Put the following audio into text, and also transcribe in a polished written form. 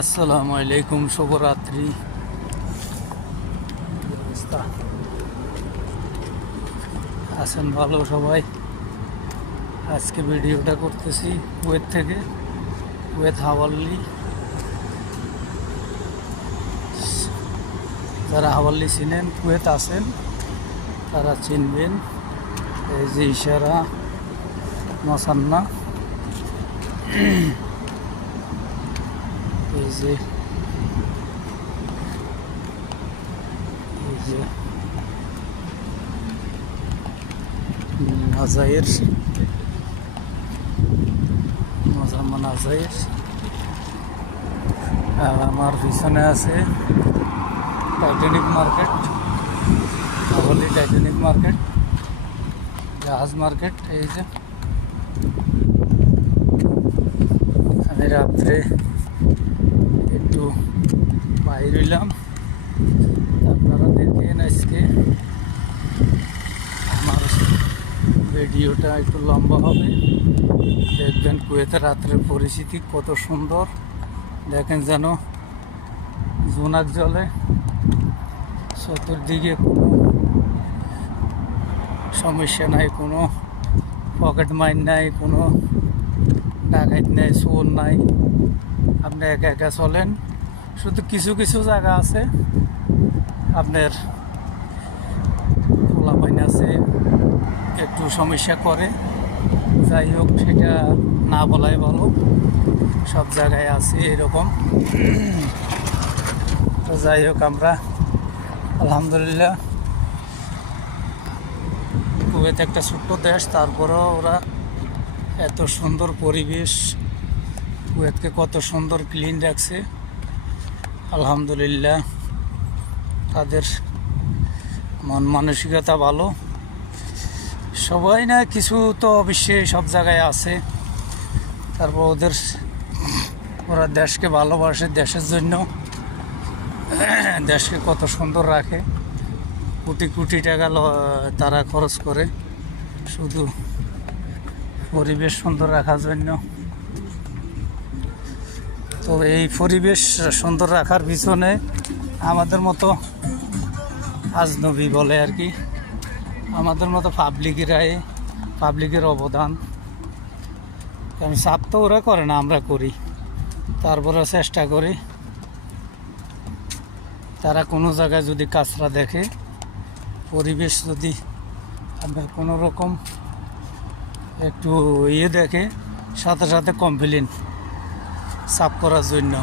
আসসালামু আলাইকুম, শুভরাত্রি। আছেন ভালো সবাই? আজকে ভিডিওটা করতেছি কুয়েত থেকে, কুয়েত হাওয়াল্লি। যারা হাওয়াল্লি চিনেন, কুয়েত আছেন, তারা চিনবেন। এই যে ইশারা মসান্না, এই যে নাজাইর, মজাম্মা নাজাইর। আর আমার পিছনে আছে টাইটানিক মার্কেট, হাওয়াল্লি টাইটানিক মার্কেট, জাহাজ মার্কেট। এই যে আমি রাত্রে একটু বাইর হইলাম, আপনারা দেখেন। আজকে আমার ভিডিওটা একটু লম্বা হবে, দেখবেন কুয়েতের রাত্রের পরিস্থিতি কত সুন্দর। দেখেন যেন জোনাক জলে, চতুর্দিকে কোনো সমস্যা নাই, কোনো পকেট মাইন নাই, কোনো ডাকাত নাই, চোর নাই। আপনি একা একা চলেন। শুধু কিছু কিছু জায়গা আছে আপনার খোলা পাইন আছে, একটু সমস্যা করে। যাই হোক, সেটা না বলাই ভালো। সব জায়গায় আছে এরকম। তো যাই হোক, আমরা আলহামদুলিল্লাহ, কুয়েত একটা ছোট্ট দেশ, তারপরেও ওরা এত সুন্দর পরিবেশ, কুয়েতকে কত সুন্দর ক্লিন রাখছে। আলহামদুলিল্লাহ, তাদের মন মানসিকতা ভালো। সবাই না, কিছু তো অবশ্যই সব জায়গায় আছে। তারপর ওরা দেশকে ভালোবাসে, দেশের জন্য দেশকে কত সুন্দর রাখে। কোটি কোটি টাকা তারা খরচ করে শুধু পরিবেশ সুন্দর রাখার জন্য। তো এই পরিবেশ সুন্দর রাখার পিছনে আমাদের মতো আজনবী বলে আর কি, আমাদের মতো পাবলিকের অবদান। কারণ সাপ তো ওরা করে না, আমরা করি। তারপরে চেষ্টা করি, তারা কোনো জায়গায় যদি কাঁচরা দেখে, পরিবেশ যদি আপনার কোনো রকম একটু দেখে, সাথে সাথে কমপ্লেন সাফ করার জন্য।